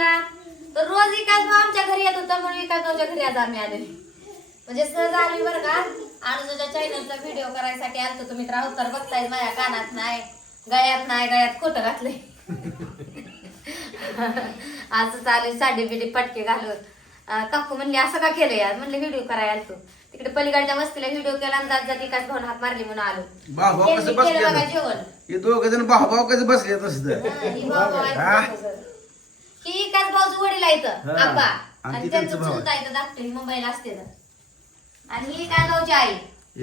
म्हणला तर रोज विकास भाऊ आमच्या घरी येत होता म्हणून विकास भाऊच्या घरी आज आम्ही आलेली. म्हणजे सहज आली बरं का. अनुजाच्या चॅनलचा व्हिडिओ करायसाठी आलतो तुम्ही. तर अवतार बघताय माझ्या कानात नाही गळ्यात नाही गळ्यात खोटं घातलंय. असं चालू साडी बिडी पटके घालून. काकू म्हणली असं का केलं यार? म्हणले व्हिडिओ करायला आलतो. तिकडे पलीकडच्या वस्तीला व्हिडिओ केला आणि जात एकाच भाऊन हात मारली म्हणून आलो. भाऊ कसं बसले जेवण. हे दोघ जण भाऊ भाऊ कसं बसले तसं हा, ही हा? ही एकाच भाऊचं वडील आहेत हा. आबा आणि आणि ती त्यांचं त्यांचं भाऊ चुलता इथं दाखते मुंबईला असते तर. आणि ही एकाच भाऊची आई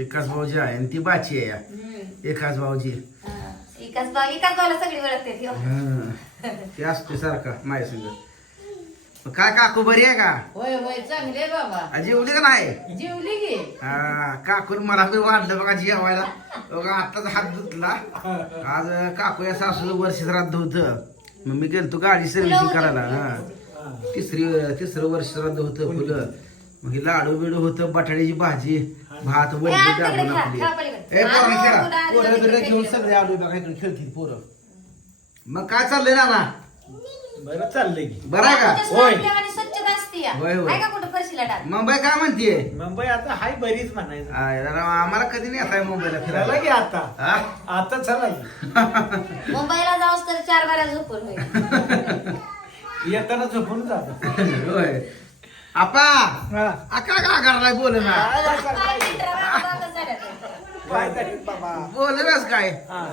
एकाच भाऊजी आहे आणि ती बाची आहे हम्म. एकाच भाऊजी हा. एकाच भाऊ एकाच भाऊला सगळी ओळखते ती हो. हा. ते असते सारखा माझ्या संग मग काय काकू बरी आहे का होय होय चांगले बाबा आ, जेवली का नाही जेवली की हा, काकून मला बी वाढलं बघा जेवायला बघा आताच हात धुतला आज काकू या सासू वर्ष श्राद्ध होत मग मी गेलतो गाडी सर्व्हिसिंग करायला हा. तिसरी तिसरं वर्ष श्राद्ध होतं फुलं. मग हे लाडू बिडू होतं बटाट्याची भाजी भात वडली दाबून आपली. ए पोरं खेळा. बिरं घेऊन. सगळे आडू बघा खेळतील पोरं. मग काय चाललंय ना बरं चाललंय की. बरं आहे का? होय. स्वप्नावानी स्वच्छता असते या. होय, होय. आहे का कुठं मुंबई काय म्हणतीये? मुंबई आता हाय बरीच म्हणायचं. आय, जरा आम्हाला कधी नाही आता मुंबईला चला फिरायला की आता. हा? आता चला की. मुंबईला जाऊस तर चार बारा झोपून होईल. येताना झोपून जातो होय. आपा हा. आका का करलाय बोल ना? काय काय. काय तरी बाबा. बोललास काय? हा.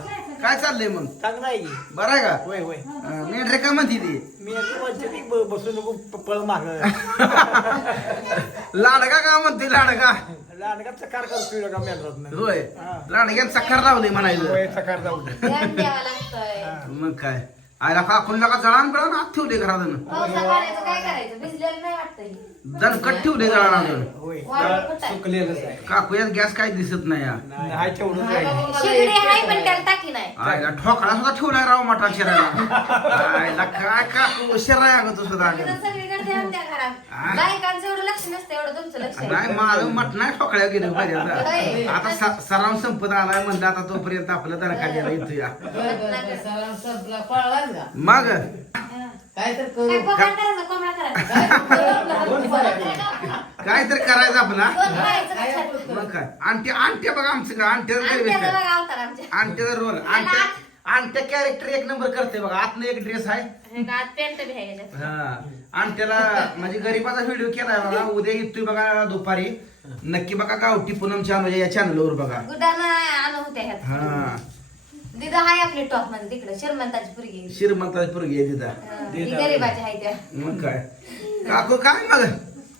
काय चाललंय मग? चांगला आहे. की बरं आहे का? होय होय. अं, मेंढरे का म्हणती ती मी आता म्हणते ती ब- बसू नको प- पळ माग. लाडका का म्हणते लाडका? लाडकाचा कार करतोय का मेलरात होय. हा. लाडक्यान चक्कर लावली म्हणायचं. होय सकार जाऊ दे. ध्यान द्यावं लागतंय. मग काय? आयला काकून का जळान बिळान हात ठेवले घरात पावसा पाण्याचं काय करायचं? भिजलेलं नाही वाटतं हे. दणकट ठेवले जळान अजून. होय. वाळू कुठं आहे? चुकलेलंच आहे. काकू यात गॅस काय दिसत नाही या नाही, हाय तेवढंच राहिलं शिगडी आहे पण त्याला टाकी नाही. आयला ठोकळा सुद्धा ठेवलाय राव मटा शिरायला. आयला काय काकू शिराय अगं तू सुद्धा तिथं सगळीकडे ध्यान द्या हा. घरात बायकांचं एवढं लक्ष नसतं एवढं तुमचं लक्ष आहे. नाही माझं मट नाही ठोकळ्या गेलं पाहिजे. आता. आता स- सराव संपत आलाय म्हणलं आता तोपर्यंत आपलं दणका येतो या बरं बरं बरं सराव संपला पळवाल मग. काय तर काय करू. तर करायचं छान? मग काय? आणते आणते बघा आमचं का आणते आणते रोल. आणते आणते कॅरेक्टर एक नंबर करते बघा. आतनं एक ड्रेस आहे. हे. हा. आणि त्याला म्हणजे गरीबाचा व्हिडिओ केलाय बघा. उद्या येतोय बघा दुपारी. नक्की बघा गावठी पूनम चॅनल या चॅनलवर बघा. हा. दिदा हाय आपली टॉपमध्ये तिकडे श्रीमंताची पुरगी श्रीमंताची पोरगी आहे तिथं. हा, ती गरीबाची आहे त्या. मग काय? काकू काय मग?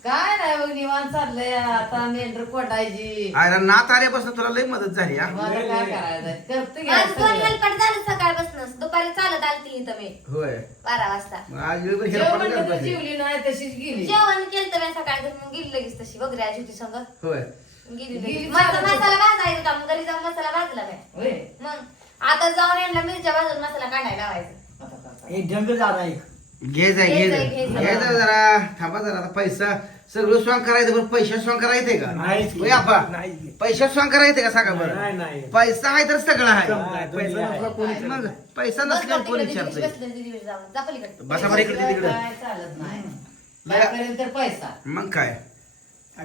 काय नाही बघ निवांत चाललंय. आता मेंढर कोटायची आयला नात आल्यापासून तुला लई मदत झाली हा? काय करायचं? करतो की आज दोन सगळं. हेलपाट झालं सकाळपासून. दुपारी चालत आलती इथं मी होय. बारा वाजता. मग आज वेगळं जेवण जेवली नाही तशीच गेली. जेवण केलं तर सकाळी मग गेली लगेच तशी. वगैरे आजी होती संग. होय. गेली गेली लगेच. मस्त चालत. मसाला भाजायचा होता. मग घरी जाऊन मसाला भाजला काय होय. मग आता जाऊन यांना मिरच्या भाजून मसाला काढायला लावायचा. एक एक. घे जाय घे घे जरा. थांबा जरा आता पैसा सगळं स्वांग करायचं पण पैसा स्वांग करायचंय का? नाहीच की. नाहीच. पैसा स्वांग करायचंय का सांगा नाही बरं? नाही पैसा आहे तर सगळं आहे. नाही, पैसा दुनिया नसला मग. पैसा नसल्यावर कोणी तिकडे विचारतंय. जा. बसा बरं इकडे तिकडे. काय चालत नाही. त्यापर्यंत तर पैसा. मग काय?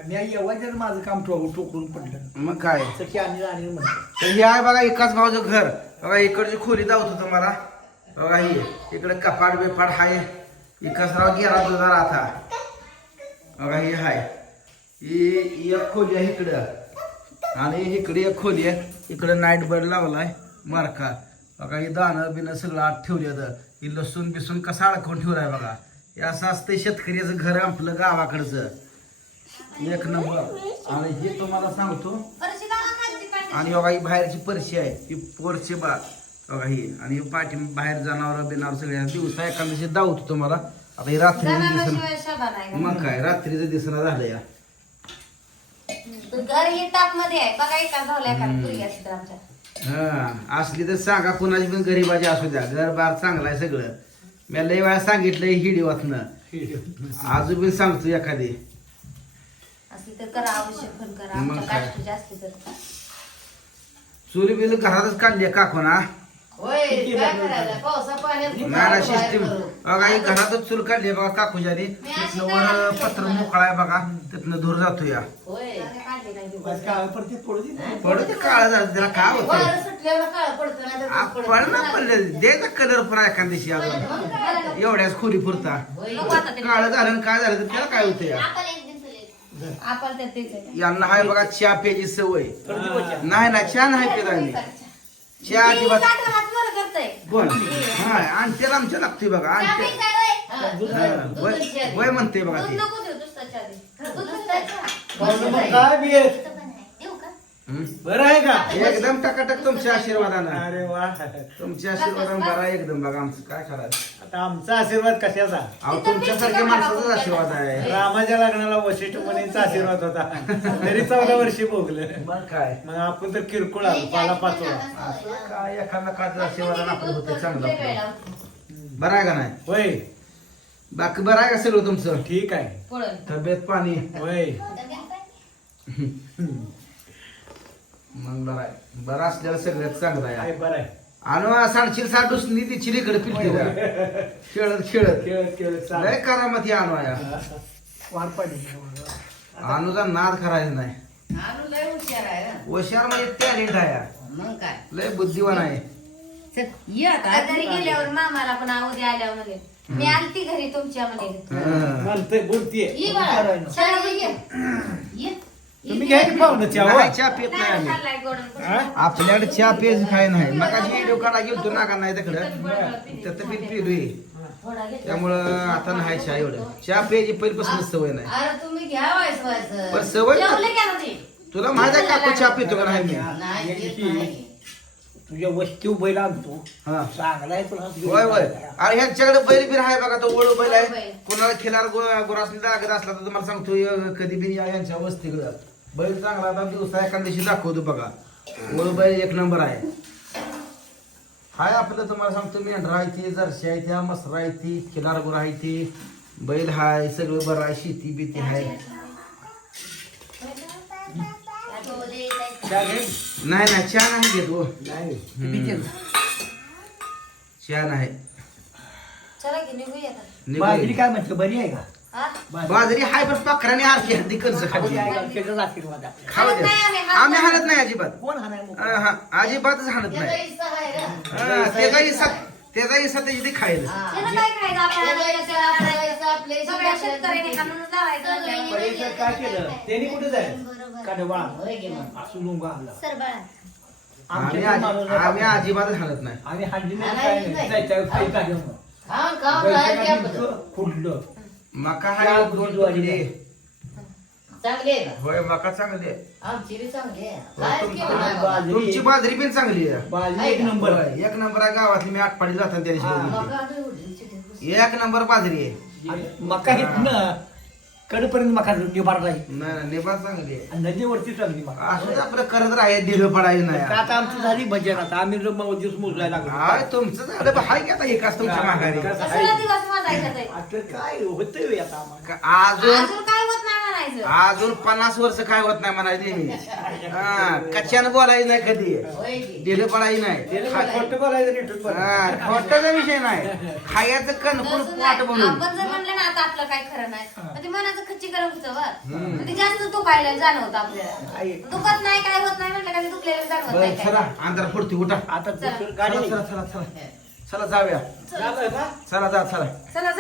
मी येवायचं माझं काम टोकरून पडलं. मग काय? आणि राणी म्हणतो. तर हे आहे बघा एकाच भाऊचं घर. बघा इकडची खोली दावतो तुम्हाला. बघा ही इकडे कपाट बिपाट हाय. विकासराव गेला तुझा आता. बघा ही हाय. ही एक खोली आहे इकडं. आणि इकडे एक खोली आहे. इकडं नाईट बर्ड लावलाय मारका. बघा ही दाणं बिणं सगळं आत ठेवले ही लसूण बिसून कसा अडकवून ठेवलाय बघा. हे असं असतं शेतकऱ्याचं घर आपलं गावाकडचं. एक नंबर. आणि हे तुम्हाला सांगतो. आणि बघा ही बाहेरची परशी आहे ही पोरची बा बघा ही आणि पाठी बाहेर जनावर बिनावर सगळ्या दिवसा एखाद्याशी दावतो तुम्हाला. आता ही शोभा नाही मग काय रात्रीचं दिसणं झालं या. घर हे टापमध्ये आहे. बघा एका भावला एका पुरगी असते तर आमच्या. हा असली तर सांगा कुणाची पण गरीबाची असू द्या. घर बार चांगलं आहे सगळं. मी लय वेळा सांगितलंय हिडी वाचणं. अजून पण सांगतो एखादी. असली तर करा आवश्यक पण करा. मग आमच्या काय? जास्ती तर. चुली बिल घरातच काढली काकूना होय काय करायचं पावसा पाण्यात नाही ना सिस्टीम बघा ही घरातच चूल काढली बघा काकूजाने. तिथनं वर पत्र मोकळा आहे बघा तिथनं धूर जातो या होय पडते पडू दे. ते काळा झालं त्याला काय होतं वारं सुटल्यावर काळ पडतं नाही तर ऊन पडतं. आपण ना पडलं. द्यायचा कलर पण एखाद दिवशी अजून. एवढ्याच खोली पुरता. काळ झालं आणि काय झालं तर त्याला काय होतं या आपण ते तेच आहे. यांना हाय बघा चहा प्यायची सवय नाही ना चहा नाही पित आम्ही चहा ती अजिबात काढून हात वर करतंय. कोण हा आणि त्याला आमच्या लागतोय बघा आणि? हा, हा, वय. वय म्हणते बघा दूध ते नको देऊ. दूध. पाहुणं मग काय बी आहे? बरं आहे का? एकदम टकाटक तुमच्या आशीर्वादानं. अरे वा. तुमच्या आशीर्वादानं बरा आहे एकदम बघा आमचं काय करायचं. आता आमचा आशीर्वाद कशाचा? अहो तुमच्यासारख्या माणसाचाच आशीर्वाद आहे. रामाच्या लग्नाला वशिष्ठ मुनींचा आशीर्वाद होता. तरी चौदा वर्षी भोगलं. मग काय? मग आपण तर किरकोळ आलो पाला पाचोळा. असं काय? एखादा काचा आशीर्वाद आपलं होतं चांगलं. आपलं. बरं आहे का नाही? होय. बाकी बरं आहे का सगळं तुमचं? ठीक आहे. पळण. तब्येत पाणी? होय. मग बरं आहे. बरं असलेलं सगळ्यात चांगलं आहे. बरं आहे. आणि सांडशील चिलीकडे पिलते का खेळत खेळत. खेळत खेळत. लय करामती या पडली अनुचा नाद करायचा नाही. आणू लय हुशार आहे ना. हुशार म्हणजे टॅलेंट आहे. मग काय? लय बुद्धिवान आहे. चल, ये आता. आता घरी गेल्यावर मामाला पण उद्या आल्यावर म्हणे. मी आलती घरी तुमच्या म्हणे. हं. म्हणते बोलतीये. ये बाळा. चला ये. ये. तुम्ही घ्या की पाहुणं चहा पित नाही नाही, आम्ही. हा? आपल्याकडे चहा पेज काय नाही. मग व्हिडिओ काढा गेलतो ना का नाही तिकडं. त्यात पीत घे. त्यामुळं आता नाही चहा एवढं. चहा पेजी पहिल्यापासून सवय नाही. अरे तुम्ही घ्या व्हायचं व्हायचं पण सवय ना. जेवले का नाही? तुला माहीत आहे काकू चहा पितो का नाही मी? नाही येत नाही. तुझ्या वस्तू बैल आणतो हा. तुला. होय होय. अरे ह्यांच्याकडे बैल बिर आहे बघा तो वळू बैल आहे. बैल. कोणाला खिलार गुरासनी लागत असला तर तुम्हाला सांगतो कधी बी या यांच्या वस्तीकडं. बैल चांगला आता दिवसा एखाद दिवशी दाखवतो बघा. वळू बैल एक नंबर आहे. हाय आपलं तुम्हाला सांगतो मेंढरा आहे ती जर्शी आहे त्या मसरा आहे ती खिलार गुरा आहे ती. बैल हाय सगळं बरं आहे शेती बिती घे. नाही नाही चहा नाही घेत हो. चहा नाही. काय म्हणते बरी आहे का? बाजरी हाय पण पाखराने आरती हद्दी कंस खाली त्याचाच आशीर्वाद आपल्याला. खाऊ दे. हाणत नाही आम्ही, आम्ही हाणत नाही अजिबात कोण हा? हा, हा, अजिबातच हाणत नाही हिस्सा आहे ना. हा, त्याचा हिस्सा त्याचा हिस्सा त्याची ती खाईल. त्यानं काय खायचं आपल्याला? त्याचा हिस्सा, आपला हिस्सा, आपल्या हिस्सा, सगळ्या आपल्या शेतकऱ्याने हिस्सा. खाणून लावायचं आपल्याला. पैसे काय केलं त्यांनी कुठे जाईल कडवा होय की मग. असं लुंगा आणला सर बाळा. आम्ही आमच्या अजि- माणूस आम्ही अजिबातच हाणत नाही आणि हंडी नाही, काय जायचं. फुडलं मका हाय दोन तुकडे. चांगली आहे का? होय मका चांगली आहे. आमची बी चांगली आहे. होय, काय तुमची- केलं नाही बा. बाजरी? तुमची बाजरी पण चांगली आहे. बाजरी एक नंबर. होय, एक नंबर आहे गावातली मी आटपाडी जाताना त्या दिवशी हा, बघितली. एक नंबर बाजरी आहे. मका हित ना कडपर्यंत मका निभार नाही. नाही निभार चांगली आहे. आणि नदीवरती चालली मका. असं आपलं करत राहाय दिलं पडायचं का नाही. आता आमची झाली भजन आता आम्ही जर मग दिवस मोजायला लागलो. हाय तुमचं झालं बा, हाय की आता एकाच तुमच्या माघारी. कशाला दिवस मोजायचा ते? आता काय होतंय आता आम्हाला? का- अजून अजून काय होत नाही? अजून पन्नास वर्ष काय होत नाही म्हणायचं नेहमी हा कच्च्यानं बोलायचं नाही कधी होय की. दिलं पडायचं नाही खोटं बोलायचं. हा, विषय नाही खायचं कणकुण तसं पोट नाही. म्हणून आपण जर म्हणलं ना आता आपलं काय खरं नाही मग ते मनाचं होतं. मग ते जास्त दुखायला जाणवतं आपल्याला. दुखत नाही काय होत नाही म्हटलं का ते दुखलेलं जाणवत बरं नाही काय. चला अंधार पडते उठा आता चला. चला गाडी चला चला चला चला जाऊया झालं का चला जा चला चला जा.